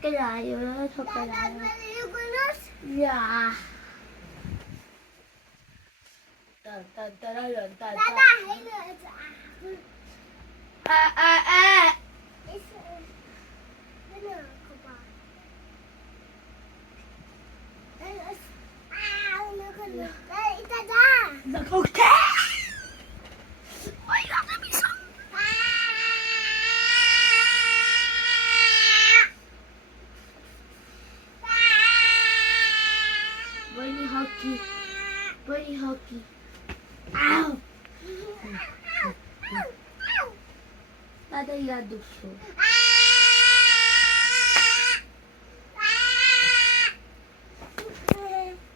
chocolate, chocolate. Ya. Tan, tan, tararán, tan, tan. Là con cá. Ôi, nó bị sốc. Bunny hockey. Bunny hockey. Ow. Nada ia do show.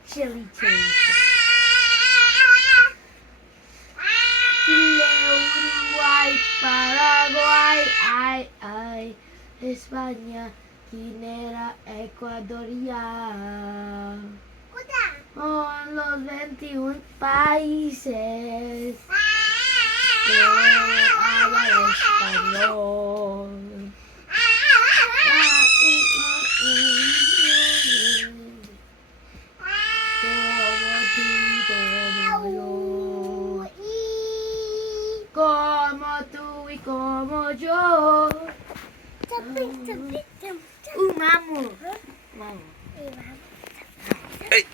Chili, chili. Chile, Uruguay, Paraguay, ay, ay, España, Guinea Ecuatorial. Con los 21 países que hablan español. Como tú y como yo. Mamu. Mamu. Hey.